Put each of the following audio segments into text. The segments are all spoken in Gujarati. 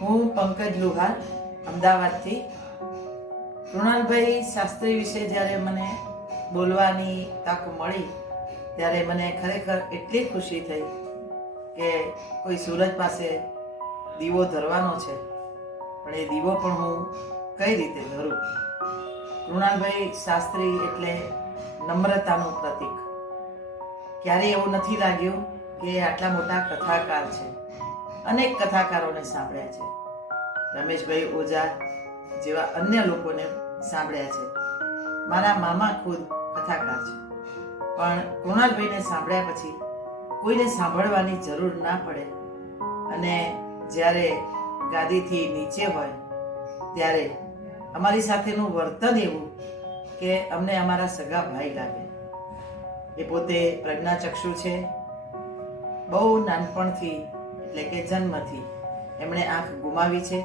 હું પંકજ લુહાર, અમદાવાદથી. કૃણાલભાઈ શાસ્ત્રી વિશે જ્યારે મને બોલવાની તક મળી, ત્યારે મને ખરેખર એટલી ખુશી થઈ કે કોઈ સૂરજ પાસે દીવો ધરવાનો છે. પણ એ દીવો પણ હું કઈ રીતે ધરું? કૃણાલભાઈ શાસ્ત્રી એટલે નમ્રતાનું પ્રતીક. ક્યારેય એવું નથી લાગ્યું કે આટલા મોટા કથાકાર છે. અનેક કથાકારોને સાંભળ્યા છે. રમેશભાઈ ઓઝા જેવા અન્ય લોકોને સાંભળ્યા છે. મારા મામા ખુદ કથાકાર છે. પણ કૃણાલભાઈને સાંભળ્યા પછી કોઈને સાંભળવાની જરૂર ના પડે અને જ્યારે ગાદીથી નીચે હોય ત્યારે અમારી સાથેનું વર્તન એવું કે અમને અમારા સગા ભાઈ લાગે. એ પોતે પ્રજ્ઞાચક્ષુ છે. બહુ નાનપણથી એટલે કે જન્મથી એમણે આંખ ગુમાવી છે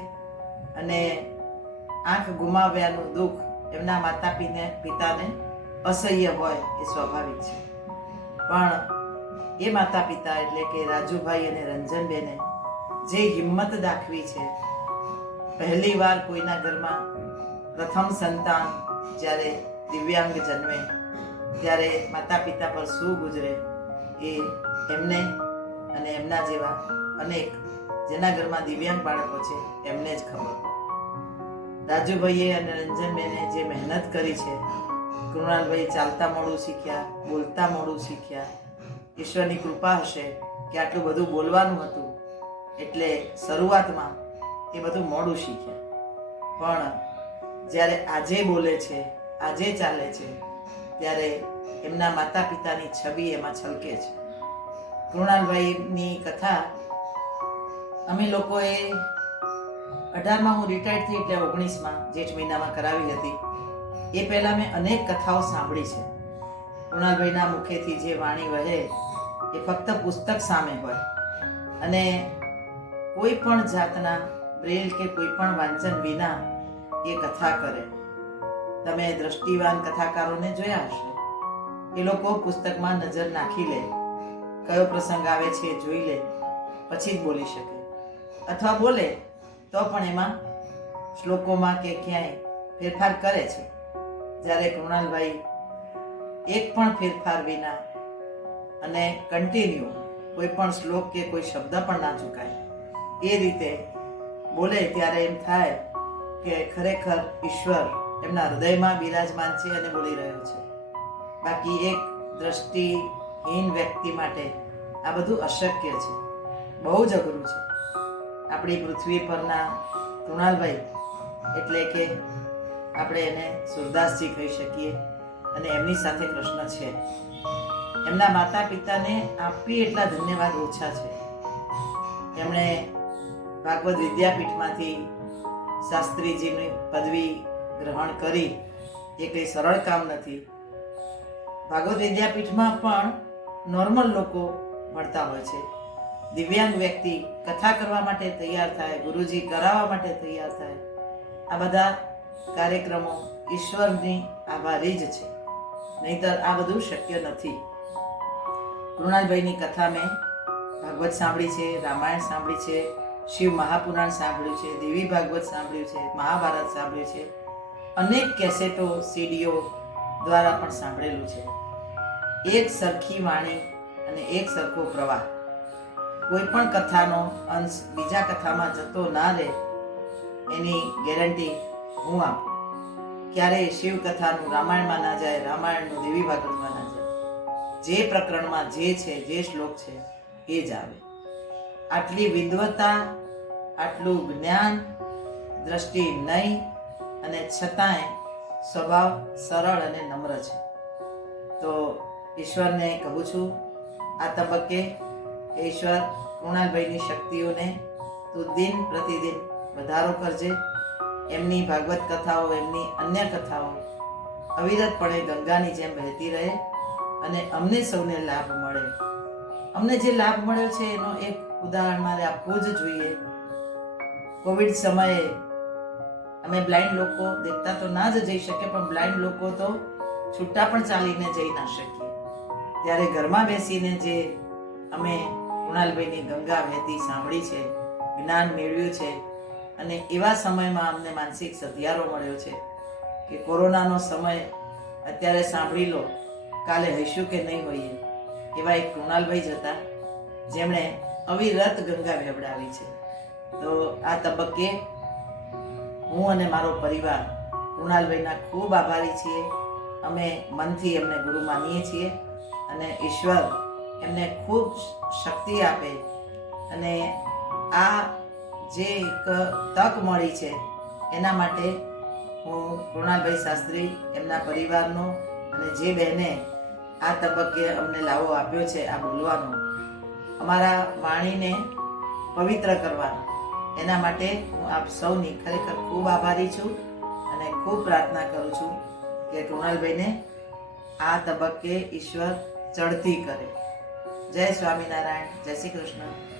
અને આંખ ગુમાવ્યાનું દુઃખ એમના માતા પિતાને અસહ્ય હોય એ સ્વાભાવિક છે. પણ એ માતા પિતા એટલે કે રાજુભાઈ અને રંજનબેને જે હિંમત દાખવી છે, પહેલી વાર કોઈના ઘરમાં પ્રથમ સંતાન જ્યારે દિવ્યાંગ જન્મે, ત્યારે માતા પિતા પર શું ગુજરે એ એમને અને એમના જેવા અનેક જેના ઘરમાં દિવ્યાંગ બાળકો છે, એમને જ ખબર રાજુભાઈએ અને રંજનબેને જે મહેનત કરી છે કૃણાલભાઈ ચાલતા મોડું શીખ્યા, બોલતા મોડું શીખ્યા, ઈશ્વરની કૃપા હશે કે આટલું બધું બોલવાનું હતું, એટલે શરૂઆતમાં એ બધું મોડું શીખ્યા. પણ જ્યારે આજે બોલે છે, આજે ચાલે છે, ત્યારે એમના માતા પિતાની છબી એમાં છલકે છે. કૃણાલભાઈની કથા અમે લોકોએ અઢારમાં હું રિટાયર્ડ થઈ એટલે ઓગણીસમાં જેઠ મહિનામાં કરાવી હતી. એ પહેલાં મેં અનેક કથાઓ સાંભળી છે. કૃણાલભાઈના મુખેથી જે વાણી વહે એ ફક્ત પુસ્તક સામે હોય. અને કોઈ પણ જાતના બ્રેલ કે કોઈ પણ વાંચન વિના એ કથા કરે. તમે દ્રષ્ટિવાન કથાકારોને જોયા હશે. એ લોકો પુસ્તકમાં નજર નાખી લે. કયો પ્રસંગ આવે છે જોઈ લે. પછી જ બોલી શકે. અથવા બોલે, તો પણ એમાં શ્લોકોમાં કે ક્યાંય ફેરફાર કરે છે. જ્યારે કૃણાલભાઈ એક પણ ફેરફાર વિના અને કન્ટિન્યુ કોઈ પણ શ્લોક કે કોઈ શબ્દ પણ ના ચૂકાય, એ રીતે બોલે ત્યારે એમ થાય કે ખરેખર ઈશ્વર એમના હૃદયમાં બિરાજમાન છે અને બોલી રહ્યો છે. બાકી એક દ્રષ્ટિહીન વ્યક્તિ માટે આ બધું અશક્ય છે. બહુ જ અઘરું છે. આપણી પૃથ્વી પરના કૃણાલભાઈ, એટલે કે આપણે એને સુરદાસજી કહી શકીએ. અને એમની સાથે પ્રશ્ન છે. એમના માતા પિતાને આપી એટલા ધન્યવાદ ઓછા છે. એમણે ભાગવત વિદ્યાપીઠમાંથી શાસ્ત્રીજીની પદવી ગ્રહણ કરી. એ કંઈ સરળ કામ નથી. ભાગવત વિદ્યાપીઠમાં પણ નોર્મલ લોકો ભણતા હોય છે. દિવ્યાંગ વ્યક્તિ કથા કરવા માટે તૈયાર થાય, ગુરુજી કરાવવા માટે તૈયાર થાય. આ બધા કાર્યક્રમો ઈશ્વરની આભારી જ છે. નહીતર આ બધું શક્ય નથી. કૃણાલભાઈની કથા મેં ભાગવત સાંભળી છે, રામાયણ સાંભળી છે, શિવ મહાપુરાણ સાંભળ્યું છે, દેવી ભાગવત સાંભળ્યું છે, મહાભારત સાંભળ્યું છે. અનેક કેસેટો, સીડીઓ દ્વારા પણ સાંભળેલું છે. એક સરખી વાણી અને એક સરખો પ્રવાહ. કોઈ પણ કથાનો અંશ બીજા કથામાં જતો ના રહે, એની ગેરંટી હું આપું. ક્યારેય શિવ કથાનું રામાયણમાં ના જાય, રામાયણનું દેવી ભાગવતમાં ના જાય. જે પ્રકરણમાં જે છે, જે શ્લોક છે, એ જ આવે. આટલી વિદ્વતા આટલું જ્ઞાન, દ્રષ્ટિ નહીં, અને છતાંય સ્વભાવ સરળ અને નમ્ર છે. તો ઈશ્વરને કહું છું, આ તબક્કે ઈશ્વર કૃણાલભાઈની શક્તિઓને તું દિન પ્રતિદિન વધારો કરજે. એમની ભાગવત કથાઓ, એમની અન્ય કથાઓ અવિરતપણે ગંગાની જેમ વહેતી રહે અને અમને સૌને લાભ મળે. અમને જે લાભ મળ્યો છે એનો એક ઉદાહરણ મારે આપવું જ જોઈએ. કોવિડ સમયે અમે બ્લાઇન્ડ લોકો, દેખતા તો ના જ જઈ શકે પણ બ્લાઇન્ડ લોકો તો છૂટા પણ ચાલીને જઈ ના શકીએ. ત્યારે ઘરમાં બેસીને જે અમે કૃણાલભાઈની ગંગા વહેતી સાંભળી છે, જ્ઞાન મેળવ્યું છે અને એવા સમયમાં અમને માનસિક સધિયારો મળ્યો છે કે કોરોનાનો સમય અત્યારે સાંભળી લો, કાલે હઈશું કે નહીં હોઈએ, એવા એક કૃણાલભાઈ જ હતા, જેમણે અવિરત ગંગા વેવડાવી છે. તો આ તબક્કે હું અને મારો પરિવાર કૃણાલભાઈના ખૂબ આભારી છીએ. અમે મનથી એમને ગુરુ માનીએ છીએ અને ઈશ્વર એમને ખૂબ શક્તિ આપે. અને આ જે એક તક મળી છે, એના માટે હું કૃણાલભાઈ શાસ્ત્રી, એમના પરિવારનો અને જે બહેને આ તબક્કે અમને લાવો આપ્યો છે આ બોલવાનો, અમારા વાણીને પવિત્ર કરવા એના માટે હું આપ સૌની ખરેખર ખૂબ આભારી છું અને ખૂબ પ્રાર્થના કરું છું કે કૃણાલભાઈને આ તબક્કે ઈશ્વર ચડતી કરે. જય સ્વામિનારાયણ જય શ્રી કૃષ્ણ.